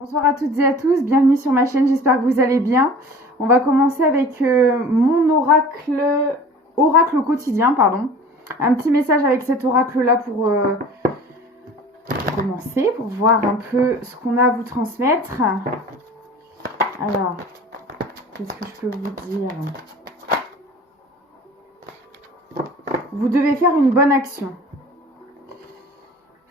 Bonsoir à toutes et à tous, bienvenue sur ma chaîne, j'espère que vous allez bien. On va commencer avec mon oracle au quotidien, pardon. Un petit message avec cet oracle-là pour commencer, pour voir un peu ce qu'on a à vous transmettre. Alors, qu'est-ce que je peux vous dire? Vous devez faire une bonne action.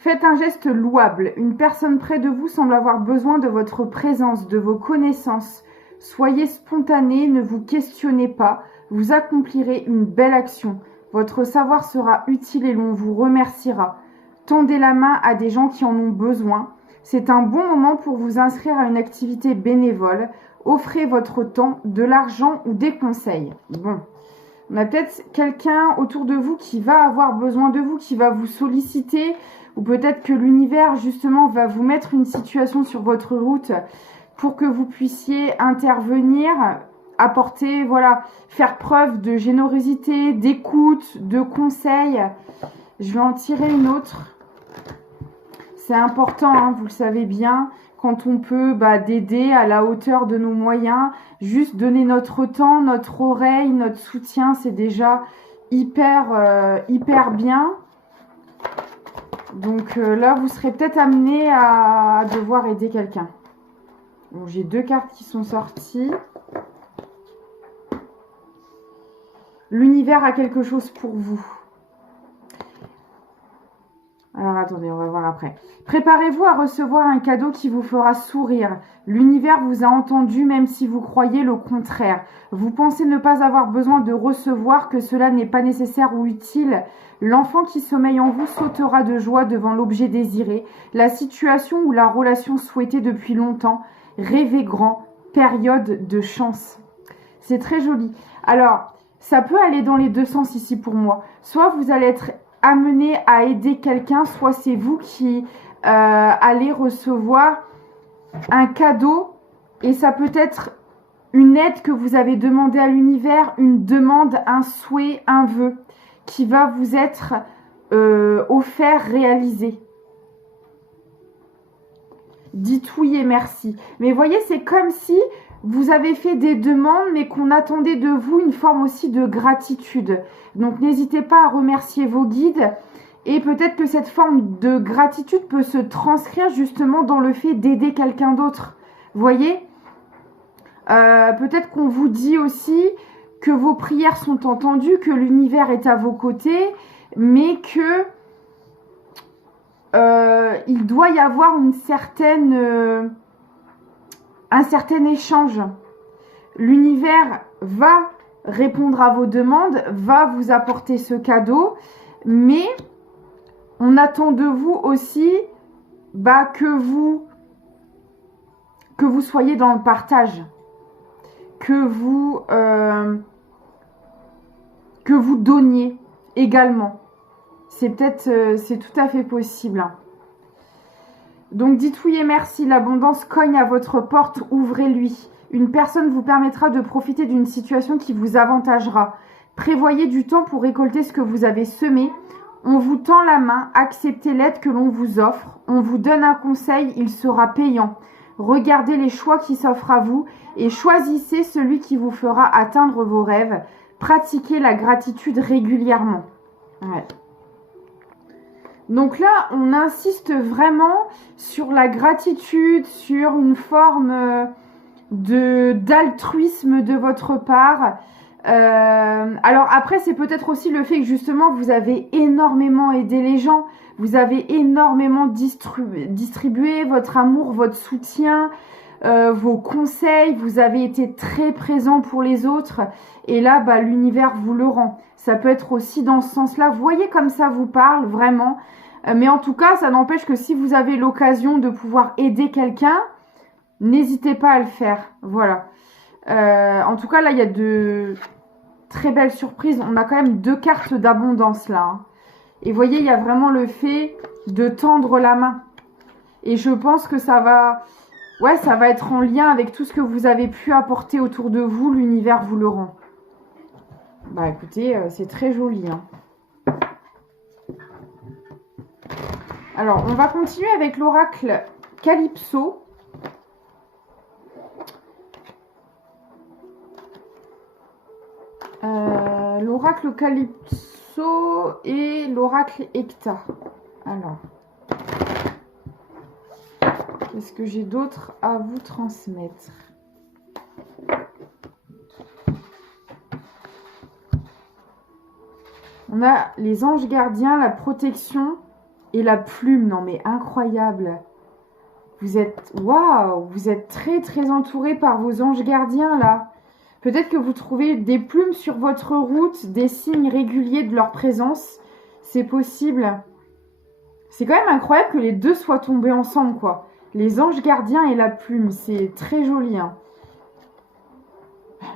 Faites un geste louable. Une personne près de vous semble avoir besoin de votre présence, de vos connaissances. Soyez spontané, ne vous questionnez pas. Vous accomplirez une belle action. Votre savoir sera utile et l'on vous remerciera. Tendez la main à des gens qui en ont besoin. C'est un bon moment pour vous inscrire à une activité bénévole. Offrez votre temps, de l'argent ou des conseils. Bon. On a peut-être quelqu'un autour de vous qui va avoir besoin de vous, qui va vous solliciter, ou peut-être que l'univers justement va vous mettre une situation sur votre route pour que vous puissiez intervenir, apporter, voilà, faire preuve de générosité, d'écoute, de conseils. Je vais en tirer une autre. C'est important, hein, vous le savez bien, quand on peut d'aider à la hauteur de nos moyens, juste donner notre temps, notre oreille, notre soutien, c'est déjà hyper bien. Donc là, vous serez peut-être amené à devoir aider quelqu'un. Bon, j'ai deux cartes qui sont sorties. L'univers a quelque chose pour vous. Alors attendez, on va voir après. Préparez-vous à recevoir un cadeau qui vous fera sourire. L'univers vous a entendu même si vous croyez le contraire. Vous pensez ne pas avoir besoin de recevoir, que cela n'est pas nécessaire ou utile. L'enfant qui sommeille en vous sautera de joie devant l'objet désiré, la situation ou la relation souhaitée depuis longtemps. Rêvez grand, période de chance. C'est très joli. Alors, ça peut aller dans les deux sens ici pour moi. Soit vous allez être amené à aider quelqu'un, soit c'est vous qui allez recevoir un cadeau et ça peut être une aide que vous avez demandé à l'univers, une demande, un souhait, un vœu qui va vous être offert, réalisé. Dites oui et merci. Mais voyez, c'est comme si vous avez fait des demandes, mais qu'on attendait de vous une forme aussi de gratitude. Donc, n'hésitez pas à remercier vos guides. Et peut-être que cette forme de gratitude peut se transcrire justement dans le fait d'aider quelqu'un d'autre. Voyez, peut-être qu'on vous dit aussi que vos prières sont entendues, que l'univers est à vos côtés, mais que il doit y avoir un certain échange. L'univers va répondre à vos demandes, va vous apporter ce cadeau, mais on attend de vous aussi que vous soyez dans le partage, que vous donniez également. C'est tout à fait possible. Donc dites oui et merci, l'abondance cogne à votre porte, ouvrez-lui. Une personne vous permettra de profiter d'une situation qui vous avantagera. Prévoyez du temps pour récolter ce que vous avez semé. On vous tend la main, acceptez l'aide que l'on vous offre. On vous donne un conseil, il sera payant. Regardez les choix qui s'offrent à vous et choisissez celui qui vous fera atteindre vos rêves. Pratiquez la gratitude régulièrement. Ouais. Donc là, on insiste vraiment sur la gratitude, sur une forme d'altruisme de votre part. Alors après, c'est peut-être aussi le fait que justement, vous avez énormément aidé les gens. Vous avez énormément distribué votre amour, votre soutien, vos conseils. Vous avez été très présent pour les autres. Et là, l'univers vous le rend. Ça peut être aussi dans ce sens-là. Vous voyez comme ça vous parle, vraiment. Mais en tout cas, ça n'empêche que si vous avez l'occasion de pouvoir aider quelqu'un, n'hésitez pas à le faire. Voilà. En tout cas, là, il y a de très belles surprises. On a quand même deux cartes d'abondance, là. Hein. Et vous voyez, il y a vraiment le fait de tendre la main. Et je pense que ça va être en lien avec tout ce que vous avez pu apporter autour de vous. L'univers vous le rend. Écoutez, c'est très joli. Hein. Alors, on va continuer avec l'oracle Calypso. l'oracle Calypso et l'oracle Hecta. Alors, qu'est-ce que j'ai d'autre à vous transmettre? On a les anges gardiens, la protection et la plume. Non mais incroyable. Vous êtes, waouh, vous êtes très très entouré par vos anges gardiens là. Peut-être que vous trouvez des plumes sur votre route, des signes réguliers de leur présence. C'est possible. C'est quand même incroyable que les deux soient tombés ensemble quoi. Les anges gardiens et la plume, c'est très joli. Hein.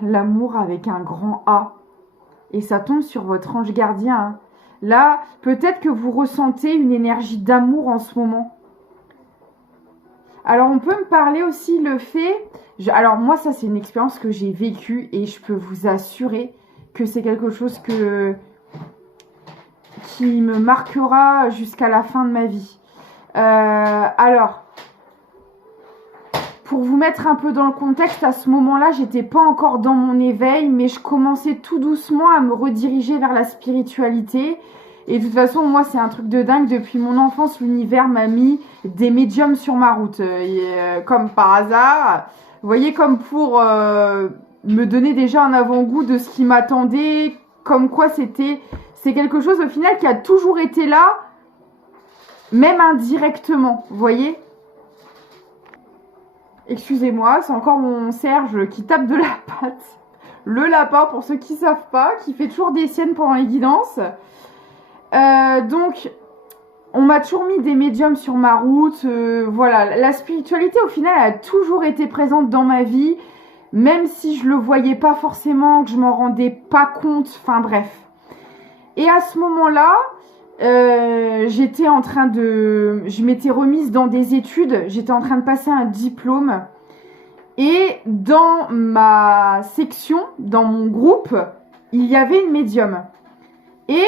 L'amour avec un grand A. Et ça tombe sur votre ange gardien. Hein. Là, peut-être que vous ressentez une énergie d'amour en ce moment. Alors, on peut me parler aussi le fait... Alors, moi, ça, c'est une expérience que j'ai vécue et je peux vous assurer que c'est quelque chose qui me marquera jusqu'à la fin de ma vie. Alors... Pour vous mettre un peu dans le contexte, à ce moment-là, j'étais pas encore dans mon éveil, mais je commençais tout doucement à me rediriger vers la spiritualité. Et de toute façon, moi, c'est un truc de dingue. Depuis mon enfance, l'univers m'a mis des médiums sur ma route. Comme par hasard, vous voyez, comme pour me donner déjà un avant-goût de ce qui m'attendait, comme quoi c'est quelque chose au final qui a toujours été là, même indirectement, vous voyez. Excusez-moi, c'est encore mon Serge qui tape de la patte. Le lapin, pour ceux qui ne savent pas, qui fait toujours des siennes pendant les guidances. Donc, on m'a toujours mis des médiums sur ma route. Voilà, la spiritualité, au final, elle a toujours été présente dans ma vie. Même si je ne le voyais pas forcément, que je m'en rendais pas compte. Enfin, bref. Et à ce moment-là... je m'étais remise dans des études, j'étais en train de passer un diplôme et dans ma section, dans mon groupe, il y avait une médium et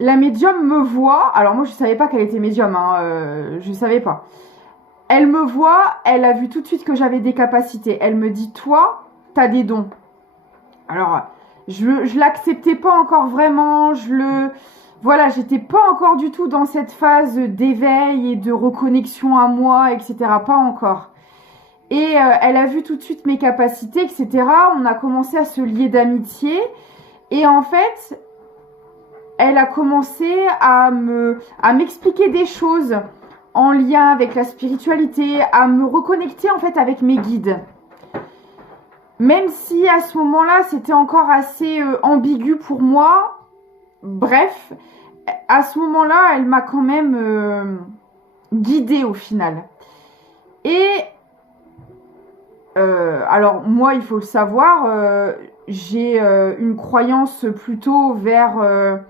la médium me voit, alors moi je savais pas qu'elle était médium, hein, je savais pas, elle me voit, elle a vu tout de suite que j'avais des capacités, elle me dit toi, t'as des dons. Alors je l'acceptais pas encore vraiment, voilà, j'étais pas encore du tout dans cette phase d'éveil et de reconnexion à moi, etc. Pas encore. Et elle a vu tout de suite mes capacités, etc. On a commencé à se lier d'amitié. Et en fait, elle a commencé à m'expliquer des choses en lien avec la spiritualité, à me reconnecter en fait avec mes guides. Même si à ce moment-là, c'était encore assez ambigu pour moi. Bref, à ce moment-là, elle m'a quand même guidée au final. Et alors moi, il faut le savoir, j'ai une croyance plutôt vers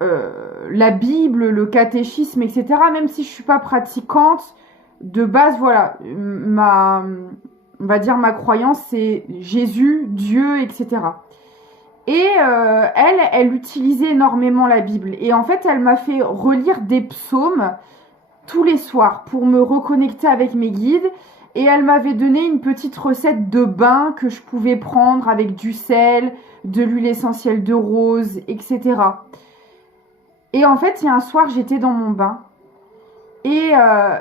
la Bible, le catéchisme, etc. Même si je suis pas pratiquante, de base, voilà, on va dire ma croyance, c'est Jésus, Dieu, etc. Et elle utilisait énormément la Bible. Et en fait, elle m'a fait relire des psaumes tous les soirs pour me reconnecter avec mes guides. Et elle m'avait donné une petite recette de bain que je pouvais prendre avec du sel, de l'huile essentielle de rose, etc. Et en fait, il y a un soir, j'étais dans mon bain. Et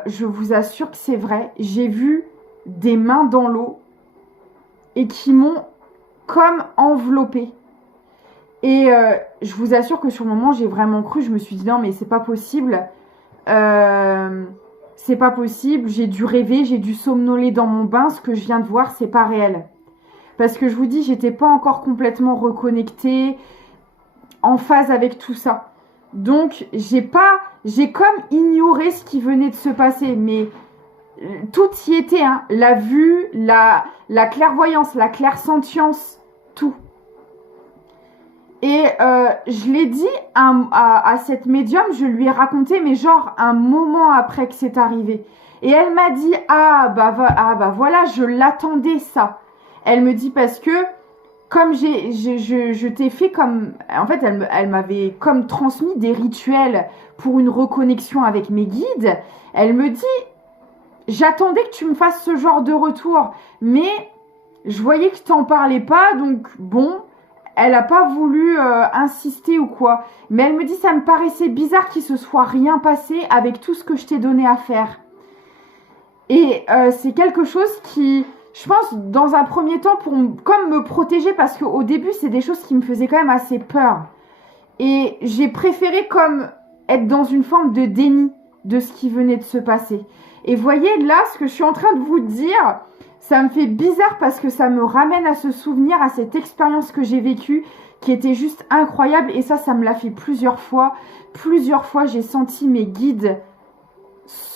je vous assure que c'est vrai, j'ai vu des mains dans l'eau et qui m'ont comme enveloppée. Et je vous assure que sur le moment, j'ai vraiment cru. Je me suis dit non, mais c'est pas possible. C'est pas possible. J'ai dû rêver, j'ai dû somnoler dans mon bain. Ce que je viens de voir, c'est pas réel. Parce que je vous dis, j'étais pas encore complètement reconnectée, en phase avec tout ça. Donc, j'ai comme ignoré ce qui venait de se passer. Mais tout y était, hein. La vue, la clairvoyance, la clairsentience, tout. Et je l'ai dit à cette médium, je lui ai raconté, mais genre un moment après que c'est arrivé. Et elle m'a dit, ah bah voilà, je l'attendais ça. Elle me dit parce que comme je t'ai fait comme, en fait elle m'avait comme transmis des rituels pour une reconnexion avec mes guides. Elle me dit, j'attendais que tu me fasses ce genre de retour, mais je voyais que t'en parlais pas, donc bon. Elle n'a pas voulu insister ou quoi. Mais elle me dit, ça me paraissait bizarre qu'il se soit rien passé avec tout ce que je t'ai donné à faire. Et c'est quelque chose qui, je pense, dans un premier temps, comme me protéger, parce qu'au début, c'est des choses qui me faisaient quand même assez peur. Et j'ai préféré comme être dans une forme de déni de ce qui venait de se passer. Et voyez, là, ce que je suis en train de vous dire, ça me fait bizarre parce que ça me ramène à ce souvenir, à cette expérience que j'ai vécue, qui était juste incroyable. Et ça me l'a fait plusieurs fois. Plusieurs fois, j'ai senti mes guides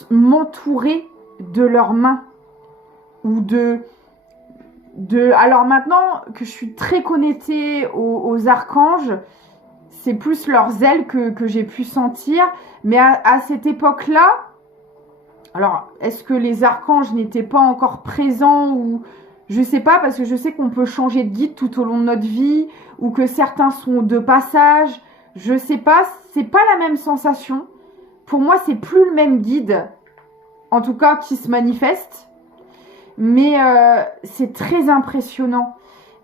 m'entourer de leurs mains. Ou alors maintenant que je suis très connectée aux archanges, c'est plus leurs ailes que j'ai pu sentir. Mais à cette époque-là, alors est-ce que les archanges n'étaient pas encore présents ou je sais pas, parce que je sais qu'on peut changer de guide tout au long de notre vie ou que certains sont de passage. Je sais pas, c'est pas la même sensation. Pour moi, c'est plus le même guide, en tout cas qui se manifeste. Mais c'est très impressionnant.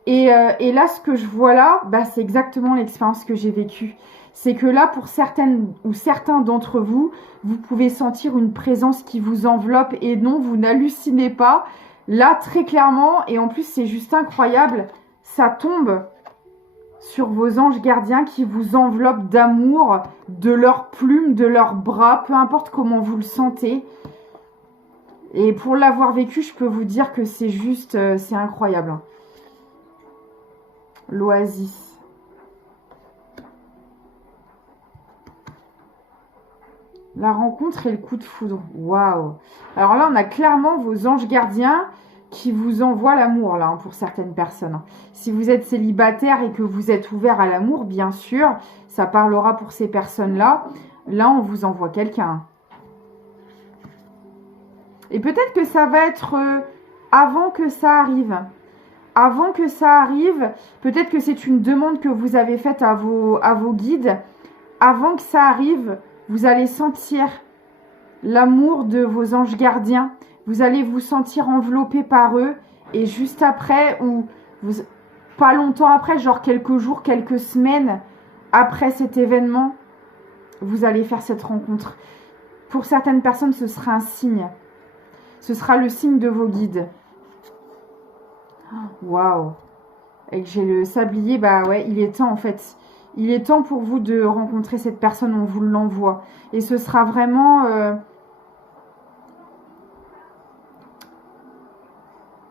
Et là, ce que je vois là, c'est exactement l'expérience que j'ai vécue. C'est que là, pour certaines ou certains d'entre vous, vous pouvez sentir une présence qui vous enveloppe. Et non, vous n'hallucinez pas. Là, très clairement, et en plus, c'est juste incroyable, ça tombe sur vos anges gardiens qui vous enveloppent d'amour, de leurs plumes, de leurs bras, peu importe comment vous le sentez. Et pour l'avoir vécu, je peux vous dire que c'est juste, c'est incroyable. L'oasis. La rencontre et le coup de foudre. Waouh. Alors là, on a clairement vos anges gardiens qui vous envoient l'amour, là, pour certaines personnes. Si vous êtes célibataire et que vous êtes ouvert à l'amour, bien sûr, ça parlera pour ces personnes-là. Là, on vous envoie quelqu'un. Et peut-être que ça va être avant que ça arrive. Avant que ça arrive, peut-être que c'est une demande que vous avez faite à vos guides. Avant que ça arrive, vous allez sentir l'amour de vos anges gardiens. Vous allez vous sentir enveloppé par eux. Et juste après, pas longtemps après, genre quelques jours, quelques semaines après cet événement, vous allez faire cette rencontre. Pour certaines personnes, ce sera un signe. Ce sera le signe de vos guides. Waouh. Et que j'ai le sablier, ouais, il est temps en fait. Il est temps pour vous de rencontrer cette personne, on vous l'envoie. Et ce sera vraiment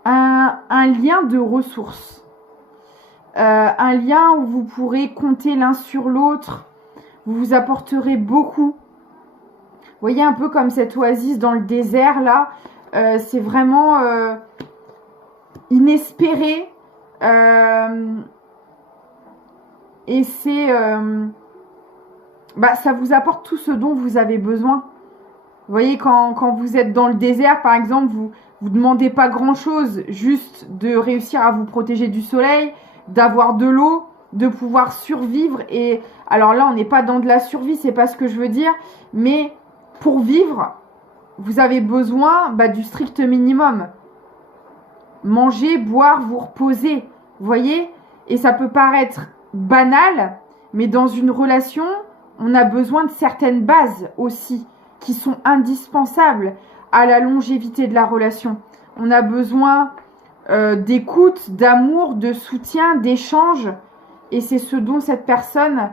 un lien de ressources. Un lien où vous pourrez compter l'un sur l'autre. Vous vous apporterez beaucoup. Vous voyez un peu comme cette oasis dans le désert là. C'est vraiment inespéré. Et c'est ça vous apporte tout ce dont vous avez besoin. Vous voyez, quand vous êtes dans le désert, par exemple, vous demandez pas grand-chose, juste de réussir à vous protéger du soleil, d'avoir de l'eau, de pouvoir survivre. Et alors là, on n'est pas dans de la survie, c'est pas ce que je veux dire, mais pour vivre, vous avez besoin du strict minimum. Manger, boire, vous reposer, vous voyez? Et ça peut paraître banal, mais dans une relation, on a besoin de certaines bases aussi, qui sont indispensables à la longévité de la relation. On a besoin d'écoute, d'amour, de soutien, d'échange, et c'est ce dont cette personne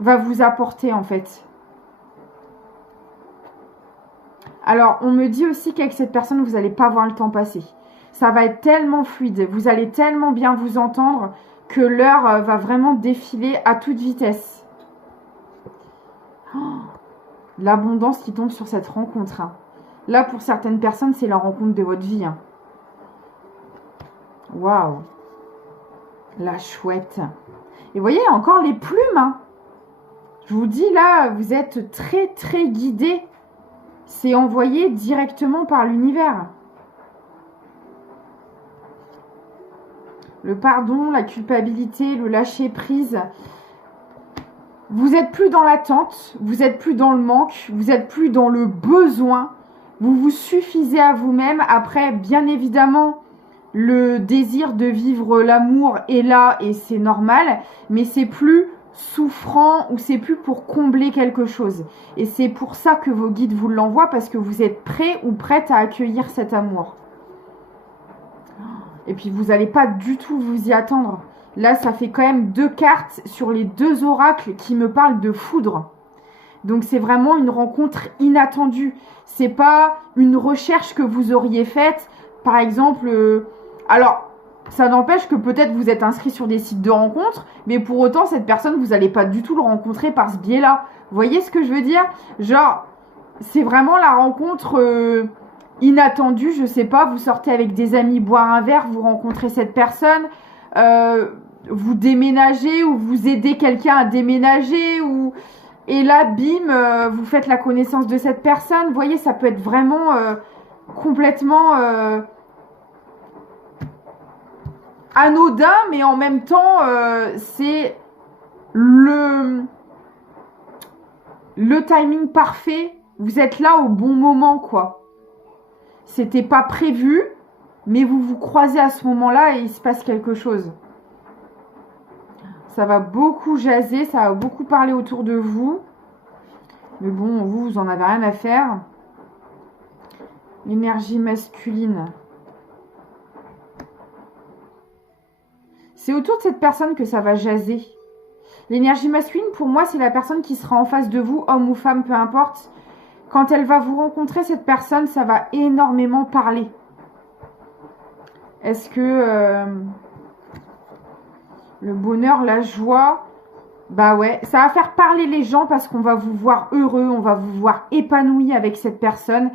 va vous apporter en fait. Alors, on me dit aussi qu'avec cette personne, vous n'allez pas voir le temps passer. Ça va être tellement fluide, vous allez tellement bien vous entendre que l'heure va vraiment défiler à toute vitesse. Oh, l'abondance qui tombe sur cette rencontre. Hein. Là, pour certaines personnes, c'est la rencontre de votre vie. Hein. Waouh. La chouette. Et vous voyez, encore les plumes. Hein. Je vous dis, là, vous êtes très, très guidés. C'est envoyé directement par l'univers. Le pardon, la culpabilité, le lâcher prise. Vous n'êtes plus dans l'attente, vous n'êtes plus dans le manque, vous n'êtes plus dans le besoin. Vous vous suffisez à vous-même. Après, bien évidemment, le désir de vivre l'amour est là et c'est normal, mais c'est plus souffrant ou c'est plus pour combler quelque chose. Et c'est pour ça que vos guides vous l'envoient, parce que vous êtes prêt ou prête à accueillir cet amour. Et puis vous n'allez pas du tout vous y attendre. Là, ça fait quand même 2 cartes sur les 2 oracles qui me parlent de foudre. Donc c'est vraiment une rencontre inattendue. C'est pas une recherche que vous auriez faite, par exemple. Alors, ça n'empêche que peut-être vous êtes inscrit sur des sites de rencontres, mais pour autant cette personne, vous n'allez pas du tout le rencontrer par ce biais-là. Vous voyez ce que je veux dire? Genre, c'est vraiment la rencontre inattendue. Je sais pas, vous sortez avec des amis boire un verre, vous rencontrez cette personne. Vous déménagez ou vous aidez quelqu'un à déménager et là, bim, vous faites la connaissance de cette personne. Vous voyez, ça peut être vraiment complètement anodin, mais en même temps, c'est le timing parfait. Vous êtes là au bon moment, quoi. C'était pas prévu, mais vous vous croisez à ce moment-là et il se passe quelque chose. Ça va beaucoup jaser, ça va beaucoup parler autour de vous. Mais bon, vous en avez rien à faire. L'énergie masculine. C'est autour de cette personne que ça va jaser. L'énergie masculine, pour moi, c'est la personne qui sera en face de vous, homme ou femme, peu importe. Quand elle va vous rencontrer, cette personne, ça va énormément parler. Est-ce que... le bonheur, la joie, bah ouais, ça va faire parler les gens parce qu'on va vous voir heureux, on va vous voir épanoui avec cette personne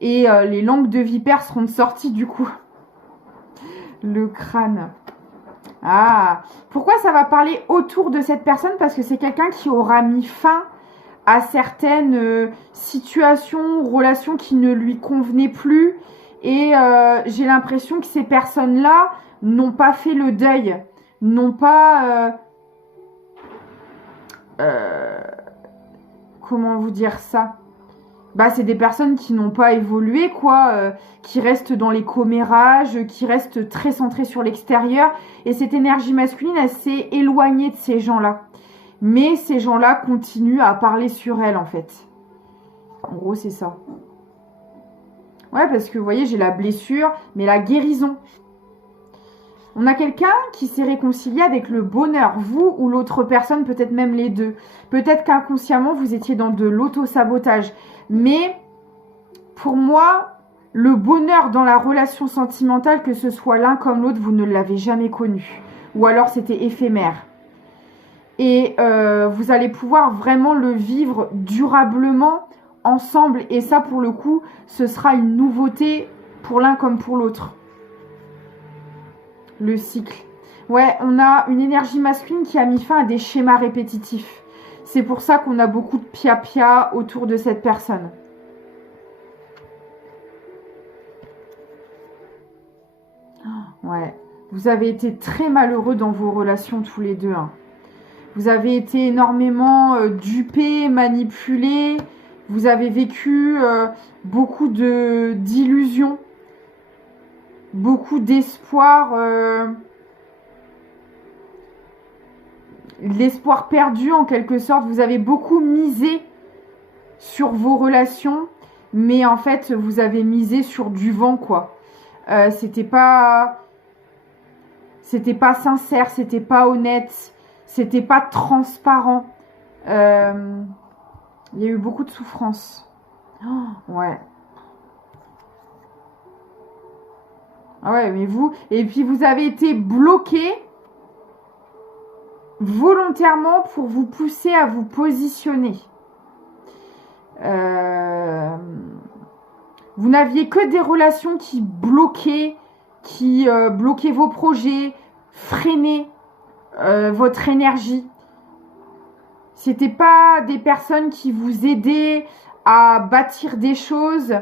et les langues de vipère seront sorties du coup. Le crâne. Ah, pourquoi ça va parler autour de cette personne? Parce que c'est quelqu'un qui aura mis fin à certaines situations, relations qui ne lui convenaient plus et j'ai l'impression que ces personnes-là n'ont pas fait le deuil. Non pas... comment vous dire ça? Bah, c'est des personnes qui n'ont pas évolué, quoi. Qui restent dans les commérages, qui restent très centrées sur l'extérieur. Et cette énergie masculine, elle s'est éloignée de ces gens-là. Mais ces gens-là continuent à parler sur elle, en fait. En gros, c'est ça. Ouais, parce que, vous voyez, j'ai la blessure, mais la guérison. On a quelqu'un qui s'est réconcilié avec le bonheur, vous ou l'autre personne, peut-être même les deux. Peut-être qu'inconsciemment, vous étiez dans de l'auto-sabotage. Mais pour moi, le bonheur dans la relation sentimentale, que ce soit l'un comme l'autre, vous ne l'avez jamais connu. Ou alors c'était éphémère. Et vous allez pouvoir vraiment le vivre durablement ensemble. Et ça, pour le coup, ce sera une nouveauté pour l'un comme pour l'autre. Le cycle. Ouais, on a une énergie masculine qui a mis fin à des schémas répétitifs. C'est pour ça qu'on a beaucoup de pia-pia autour de cette personne. Ouais, vous avez été très malheureux dans vos relations tous les deux. Hein. Vous avez été énormément dupés, manipulés. Vous avez vécu beaucoup d'illusions. Beaucoup d'espoir, l'espoir perdu en quelque sorte. Vous avez beaucoup misé sur vos relations, mais en fait, vous avez misé sur du vent, quoi. C'était pas sincère, c'était pas honnête, c'était pas transparent. Il y a eu beaucoup de souffrance. Oh, ouais. Ah ouais, mais vous... Et puis vous avez été bloqué volontairement pour vous pousser à vous positionner. Vous n'aviez que des relations qui bloquaient vos projets, freinaient votre énergie. C'était pas des personnes qui vous aidaient à bâtir des choses,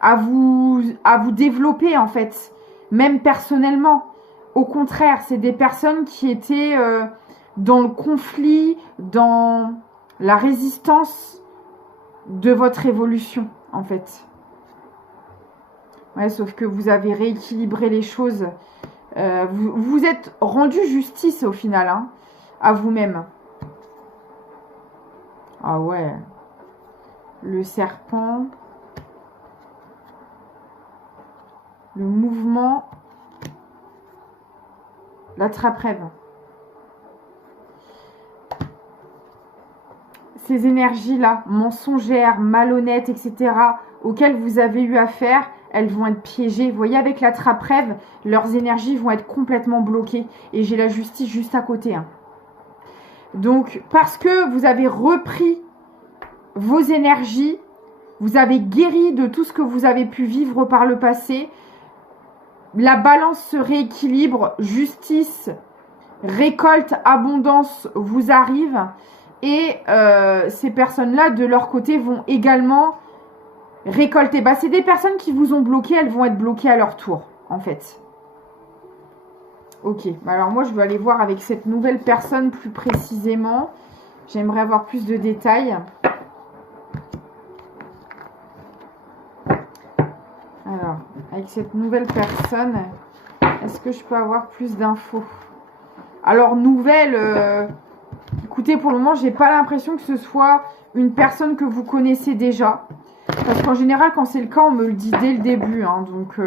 à vous développer en fait. Même personnellement, au contraire, c'est des personnes qui étaient dans le conflit, dans la résistance de votre évolution, en fait. Ouais, sauf que vous avez rééquilibré les choses. Vous vous êtes rendu justice au final, hein, à vous-même. Ah ouais. Le serpent. Le mouvement. La trappe-rêve. Ces énergies-là, mensongères, malhonnêtes, etc., auxquelles vous avez eu affaire, elles vont être piégées. Vous voyez, avec la trappe-rêve, leurs énergies vont être complètement bloquées. Et j'ai la justice juste à côté. Hein. Donc, parce que vous avez repris vos énergies, vous avez guéri de tout ce que vous avez pu vivre par le passé, la balance se rééquilibre, justice, récolte, abondance vous arrive. Et ces personnes-là, de leur côté, vont également récolter. Bah, c'est des personnes qui vous ont bloqué, elles vont être bloquées à leur tour, en fait. Ok, alors moi, je vais aller voir avec cette nouvelle personne plus précisément. J'aimerais avoir plus de détails. Alors, avec cette nouvelle personne, est-ce que je peux avoir plus d'infos? Alors, nouvelle... Écoutez, pour le moment, j'ai pas l'impression que ce soit une personne que vous connaissez déjà. Parce qu'en général, quand c'est le cas, on me le dit dès le début. Hein, donc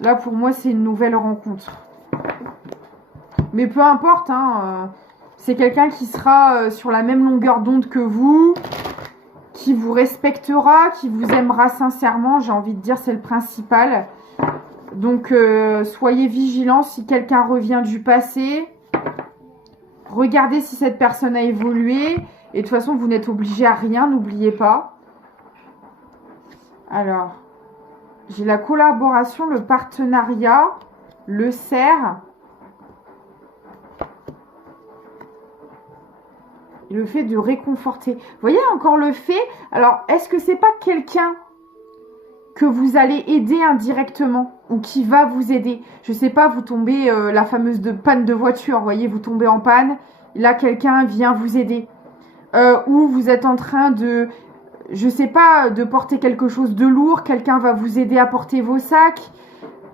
là, pour moi, c'est une nouvelle rencontre. Mais peu importe, hein, c'est quelqu'un qui sera sur la même longueur d'onde que vous, qui vous respectera, qui vous aimera sincèrement. J'ai envie de dire, c'est le principal. Donc, soyez vigilants si quelqu'un revient du passé. Regardez si cette personne a évolué. Et de toute façon, vous n'êtes obligé à rien, n'oubliez pas. Alors, j'ai la collaboration, le partenariat, le cerf. Et le fait de réconforter. Vous voyez encore le fait. Alors, est-ce que c'est pas quelqu'un que vous allez aider indirectement ou qui va vous aider? Je sais pas, vous tombez la fameuse panne de voiture, vous voyez, vous tombez en panne, là quelqu'un vient vous aider. Ou vous êtes en train de, je sais pas, de porter quelque chose de lourd, quelqu'un va vous aider à porter vos sacs.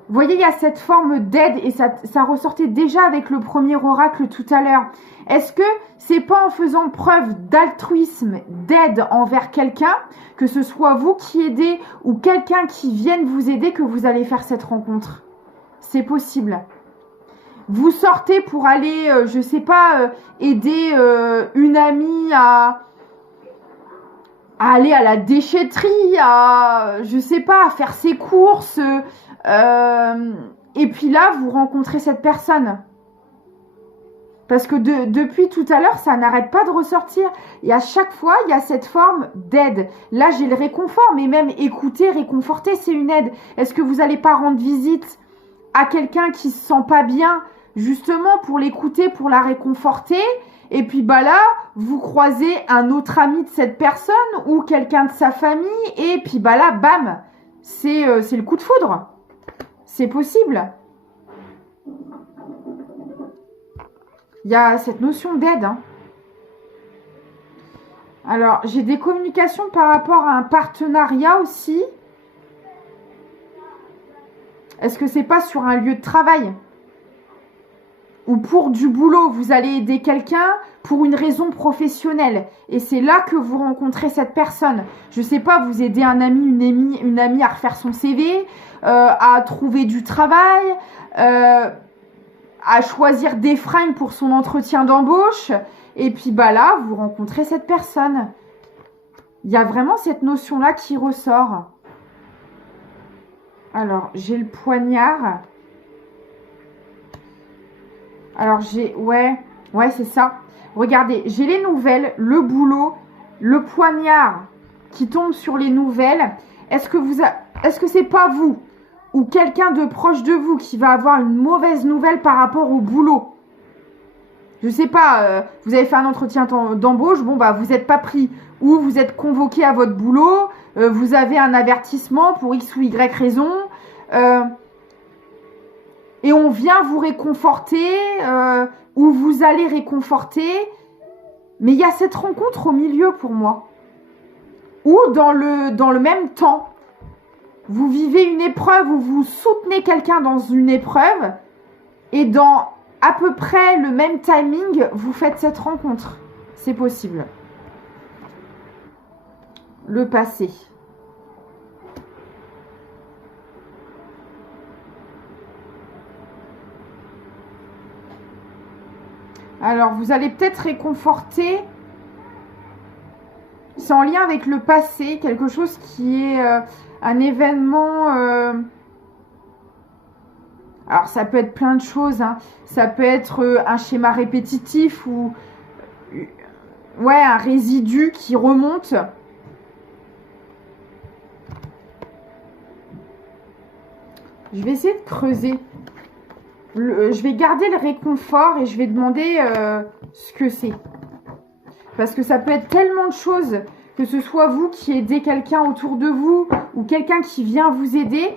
Vous voyez, il y a cette forme d'aide et ça ressortait déjà avec le premier oracle tout à l'heure. Est-ce que c'est pas en faisant preuve d'altruisme, d'aide envers quelqu'un, que ce soit vous qui aidez ou quelqu'un qui vienne vous aider, que vous allez faire cette rencontre? C'est possible. Vous sortez pour aller, je sais pas, aider une amie à aller à la déchetterie, je sais pas, à faire ses courses. Et puis là, vous rencontrez cette personne. Parce que depuis tout à l'heure, ça n'arrête pas de ressortir. Et à chaque fois, il y a cette forme d'aide. Là, j'ai le réconfort, mais même écouter, réconforter, c'est une aide. Est-ce que vous n'allez pas rendre visite à quelqu'un qui se sent pas bien, justement pour l'écouter, pour la réconforter? Et puis bah là, vous croisez un autre ami de cette personne ou quelqu'un de sa famille. Et puis bah là, bam, c'est le coup de foudre. C'est possible. Il y a cette notion d'aide. Hein. Alors, j'ai des communications par rapport à un partenariat aussi. Est-ce que c'est pas sur un lieu de travail? Ou pour du boulot, vous allez aider quelqu'un pour une raison professionnelle. Et c'est là que vous rencontrez cette personne. Je sais pas, vous aidez un ami, une amie à refaire son CV, à trouver du travail, à choisir des fringues pour son entretien d'embauche. Et puis bah là, vous rencontrez cette personne. Il y a vraiment cette notion-là qui ressort. Alors, j'ai le poignard. Alors, j'ai... Ouais, c'est ça. Regardez, j'ai les nouvelles, le boulot, le poignard qui tombe sur les nouvelles. Est-ce que c'est pas vous ou quelqu'un de proche de vous qui va avoir une mauvaise nouvelle par rapport au boulot? Je sais pas, vous avez fait un entretien d'embauche, bon bah vous n'êtes pas pris, ou vous êtes convoqué à votre boulot, vous avez un avertissement pour X ou Y raison, et on vient vous réconforter, ou vous allez réconforter, mais il y a cette rencontre au milieu pour moi, ou dans le même temps. vous vivez une épreuve ou vous soutenez quelqu'un dans une épreuve et dans à peu près le même timing, vous faites cette rencontre. C'est possible. Le passé. Alors, vous allez peut-être réconforter. C'est en lien avec le passé, quelque chose qui est un événement. Alors, ça peut être plein de choses. Hein. Ça peut être un schéma répétitif ou ouais, un résidu qui remonte. Je vais essayer de creuser. Je vais garder le réconfort et je vais demander ce que c'est. Parce que ça peut être tellement de choses, que ce soit vous qui aidez quelqu'un autour de vous ou quelqu'un qui vient vous aider.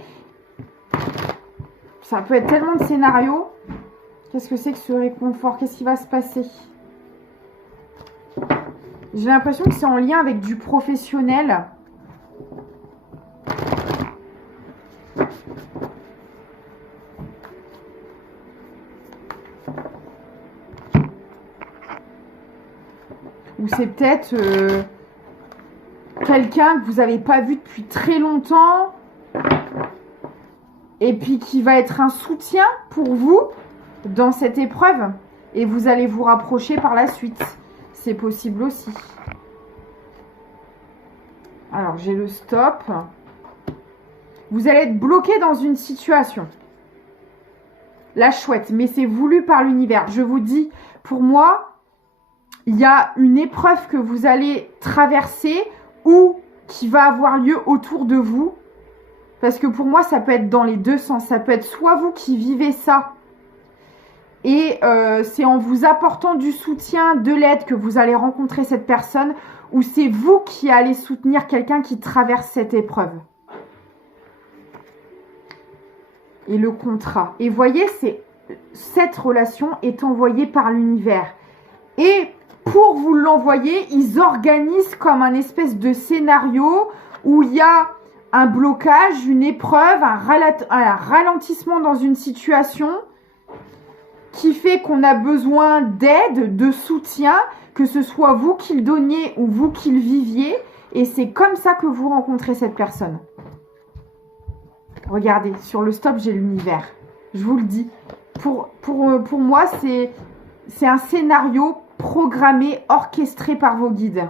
Ça peut être tellement de scénarios. Qu'est-ce que c'est que ce réconfort? Qu'est-ce qui va se passer? J'ai l'impression que c'est en lien avec du professionnel. Ou c'est peut-être quelqu'un que vous n'avez pas vu depuis très longtemps et puis qui va être un soutien pour vous dans cette épreuve et vous allez vous rapprocher par la suite. C'est possible aussi. Alors, j'ai le stop. Vous allez être bloqué dans une situation. La chouette, mais c'est voulu par l'univers. Je vous dis, pour moi, il y a une épreuve que vous allez traverser ou qui va avoir lieu autour de vous. Parce que pour moi, ça peut être dans les deux sens. Ça peut être soit vous qui vivez ça et c'est en vous apportant du soutien, de l'aide que vous allez rencontrer cette personne, ou c'est vous qui allez soutenir quelqu'un qui traverse cette épreuve. Et le contrat. Et voyez, cette relation est envoyée par l'univers. Et pour vous l'envoyer, ils organisent comme un espèce de scénario où il y a un blocage, une épreuve, un ralentissement dans une situation qui fait qu'on a besoin d'aide, de soutien, que ce soit vous qui le donniez ou vous qui le viviez. Et c'est comme ça que vous rencontrez cette personne. Regardez, sur le stop, j'ai l'univers. Je vous le dis. Pour moi, c'est un scénario programmé, orchestré par vos guides.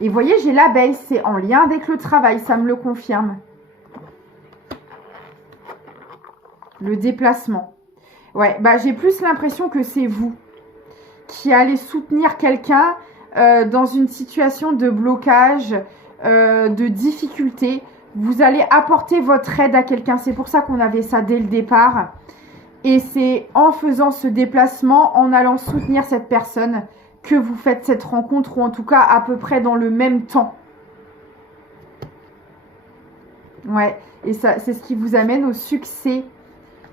Et vous voyez, j'ai l'abeille, c'est en lien avec le travail, ça me le confirme. Le déplacement. Ouais, bah j'ai plus l'impression que c'est vous qui allez soutenir quelqu'un dans une situation de blocage, de difficulté. Vous allez apporter votre aide à quelqu'un. C'est pour ça qu'on avait ça dès le départ. Et c'est en faisant ce déplacement, en allant soutenir cette personne, que vous faites cette rencontre, ou en tout cas à peu près dans le même temps. Ouais, et ça, c'est ce qui vous amène au succès.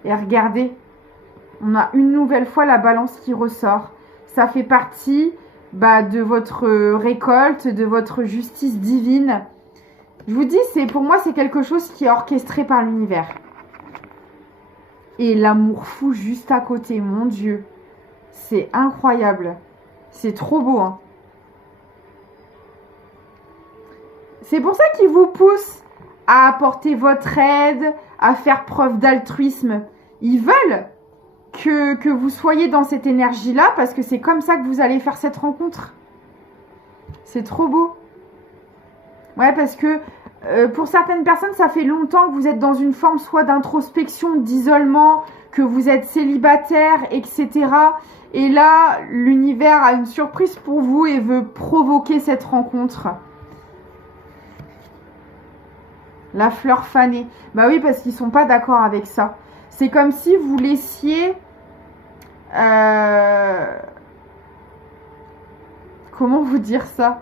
Et regardez, on a une nouvelle fois la balance qui ressort. Ça fait partie de votre récolte, de votre justice divine. Je vous dis, pour moi, c'est quelque chose qui est orchestré par l'univers. Et l'amour fou juste à côté, mon Dieu. C'est incroyable. C'est trop beau, hein. C'est pour ça qu'ils vous poussent à apporter votre aide, à faire preuve d'altruisme. Ils veulent que vous soyez dans cette énergie-là parce que c'est comme ça que vous allez faire cette rencontre. C'est trop beau. Ouais, parce que pour certaines personnes, ça fait longtemps que vous êtes dans une forme soit d'introspection, d'isolement, que vous êtes célibataire, etc. Et là, l'univers a une surprise pour vous et veut provoquer cette rencontre. La fleur fanée. Bah oui, parce qu'ils ne sont pas d'accord avec ça. C'est comme si vous laissiez... Comment vous dire ça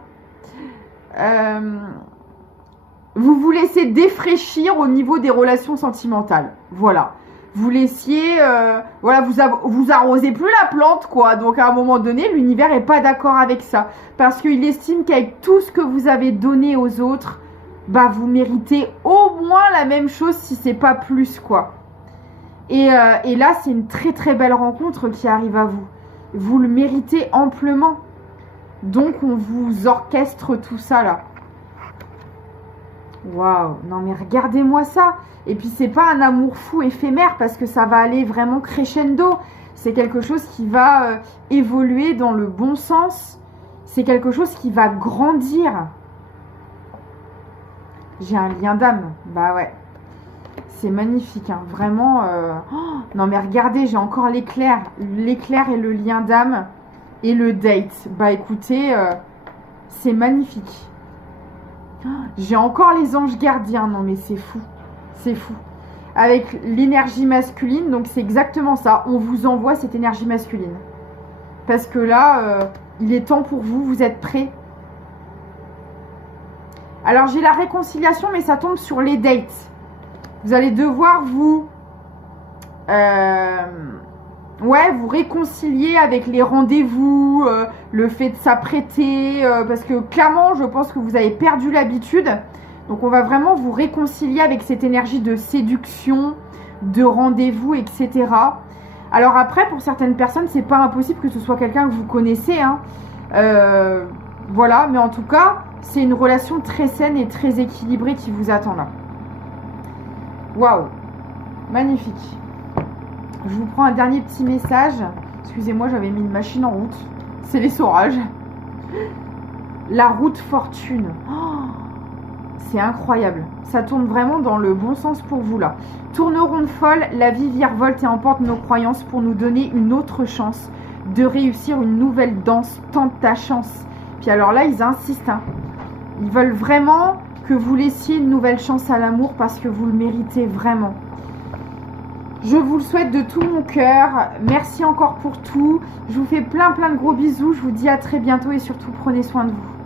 vous vous laissez défraîchir au niveau des relations sentimentales. Voilà. Vous laissiez... voilà, vous arrosez plus la plante, quoi. Donc, à un moment donné, l'univers n'est pas d'accord avec ça. Parce qu'il estime qu'avec tout ce que vous avez donné aux autres, bah vous méritez au moins la même chose si c'est pas plus, quoi. Et là, c'est une très très belle rencontre qui arrive à vous. Vous le méritez amplement. Donc, on vous orchestre tout ça, là. Waouh, non mais regardez-moi ça. Et puis, c'est pas un amour fou éphémère parce que ça va aller vraiment crescendo. C'est quelque chose qui va évoluer dans le bon sens. C'est quelque chose qui va grandir. J'ai un lien d'âme. Bah ouais. C'est magnifique, hein. Vraiment. Oh, non mais regardez, j'ai encore l'éclair. L'éclair et le lien d'âme. Et le date. Bah écoutez, c'est magnifique. Oh, j'ai encore les anges gardiens. Non mais c'est fou. C'est fou. Avec l'énergie masculine, donc c'est exactement ça. On vous envoie cette énergie masculine. Parce que là, il est temps pour vous. Vous êtes prêts. Alors j'ai la réconciliation, mais ça tombe sur les dates. Vous allez devoir vous réconcilier avec les rendez-vous, le fait de s'apprêter, parce que clairement, je pense que vous avez perdu l'habitude. Donc, on va vraiment vous réconcilier avec cette énergie de séduction, de rendez-vous, etc. Alors après, pour certaines personnes, c'est pas impossible que ce soit quelqu'un que vous connaissez, hein. Voilà, mais en tout cas, c'est une relation très saine et très équilibrée qui vous attend là. Waouh, magnifique. Je vous prends un dernier petit message. Excusez-moi, j'avais mis une machine en route. C'est l'essorage. La route fortune. Oh, c'est incroyable. Ça tourne vraiment dans le bon sens pour vous là. Tourne ronde folle, la vie virevolte et emporte nos croyances pour nous donner une autre chance de réussir une nouvelle danse. Tente ta chance. Puis alors là, ils insistent, hein. Ils veulent vraiment que vous laissiez une nouvelle chance à l'amour parce que vous le méritez vraiment. Je vous le souhaite de tout mon cœur. Merci encore pour tout. Je vous fais plein de gros bisous. Je vous dis à très bientôt et surtout prenez soin de vous.